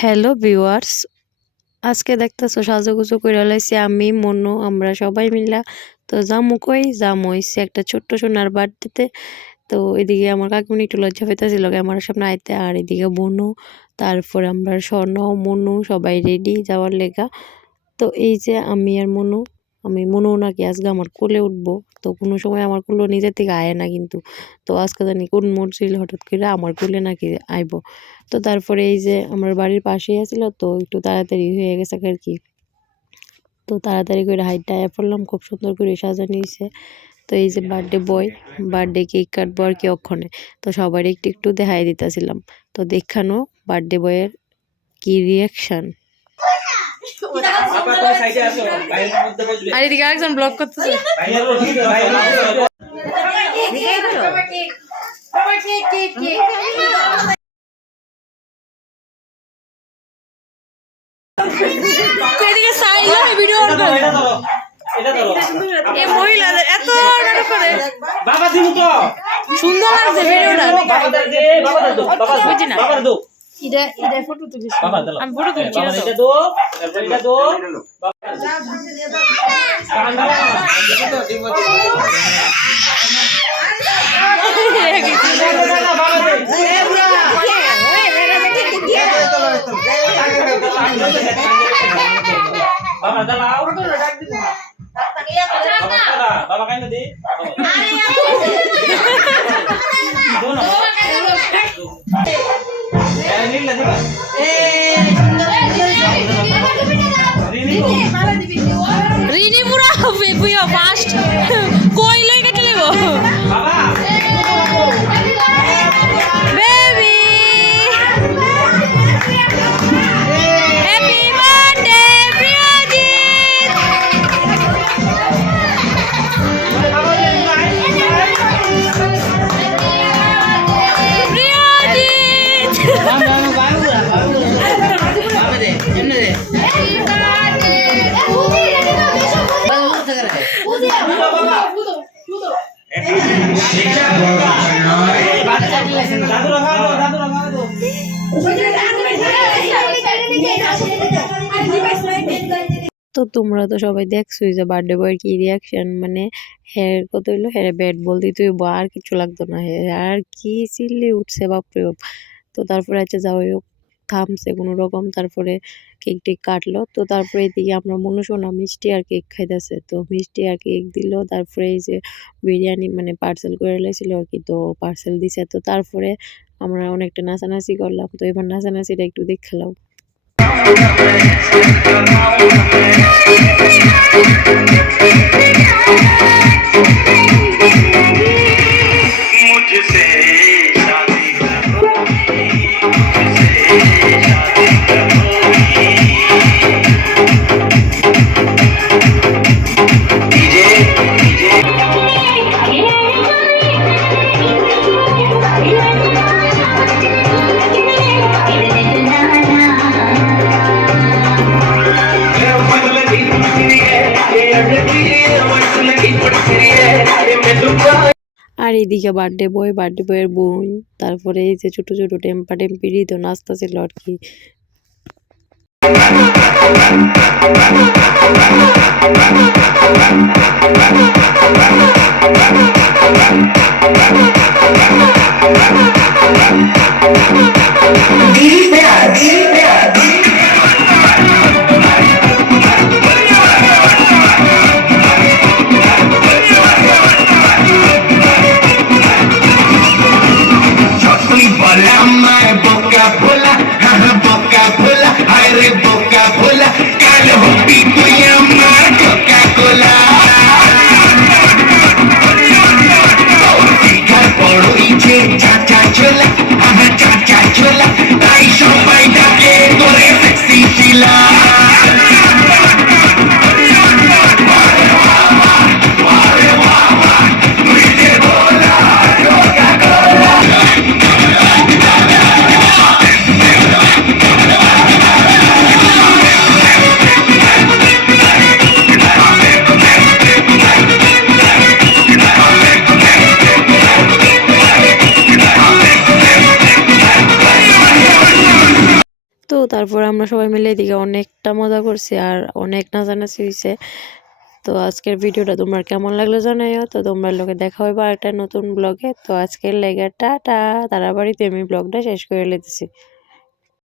Hello viewers আজকে দেখতেছো, সাজুগুজু করে লাইছি আমি, মনু, আমরা সবাই মিলা। তো জামু কই? জামু হইছে একটা ছোট্ট সোনার বার্থডেতে তো এদিকে আমার কাকিমনি একটু লজ্জা পেতেছিল আমার সামনে আইতে। আর এদিকে বনু, তারপর আমরা স্বর্ণ, মনু, সবাই রেডি যাওয়ার লেগা। তো এই যে আমি আর মনু আমি মনেও নাকি আজকে আমার কোলে উঠবো? তো কোনো সময় আমার কোলে নিজের থেকে আয় না কিন্তু। তো আজকে জানি কোন মরছিল হঠাৎ করে আমার কোলে নাকি আইব? তো তারপরে এই যে আমার বাড়ির পাশেই আছিল, তো একটু তাড়াতাড়ি হয়ে গেছে আর কি। তো তাড়াতাড়ি করে হাইটটা আয়া পড়লাম, খুব সুন্দর করে সাজানো হয়েছে তো এই যে বার্থডে বয় বার্থডে কেক কাটবো আর কি অক্ষণে। তো সবার একটু একটু দেখাই দিতেছিলাম। তো দেখানো বার্থডে বয়ের কি রিয়াকশন আর এদিকে আরেকজন ব্লক করতেছে। এদিকে ভিডিও এ মহিলাদের এত নাটক করে। বাবা দিমু তো। সুন্দর লাগছে ভিডিওটা বাবা দে বাবা দাও বাবা দাও বাবা দাও এটা এটা ফটো তুলিস বাবা দাও আমি ফটো তুলছি বাবা না তো। এটা দাও তারপর এটা দাও বাবা কান্দা বাবা দে বাবা দাও বাবা দাও বাবা কাইন্দা দে রিনি বুড়া পুরা ফাস্ট তো তোমরা তো সবাই দেখছোই যে বার্থডে বয়ের কি রিয়াকশন মানে হ্যার কত হইল? হ্যাঁ ব্যাট বল দিতে হইবো, আর কিছু লাগতো না। হ্যাঁ আর কি চিল্লি উঠছে, বাপরে বাপ। তো তারপরে আচ্ছা যাও হোক। থামছে কোনো রকম তারপরে কেক টেক কাটলো। তো তারপরে এদিকে আমরা মনুষোনা মিষ্টি আর কেক খাইতেছে। তো মিষ্টি আর কেক দিল, তারপরে এই যে বিরিয়ানি মানে পার্সেল করে লেছিল আর কি, তো পার্সেল দিছে। তো তারপরে আমরা অনেকটা নাচানাচি করলাম। তো এবার নাচানাচিটা একটু দেখালাম Thank আর এইদিকে বার্থডে বয় বার্থডে বয়ের বোন, তারপরে এই যে ছোট ছোট টেম্পা টেম্পিরই তো নাস্তা ছিল আর কি চটনি তারপর আমরা সবাই মিলে এদিকে অনেকটা মজা করছি আর অনেক নাচানাচি হয়েছে তো আজকের ভিডিওটা তোমার কেমন লাগল জানাইও। তো তোমরা লোকে দেখা হবে একটা নতুন ব্লগে তো আজকের লেগে টাটা। তাড়াতাড়িতে আমি ব্লগটা শেষ করে লেতেছি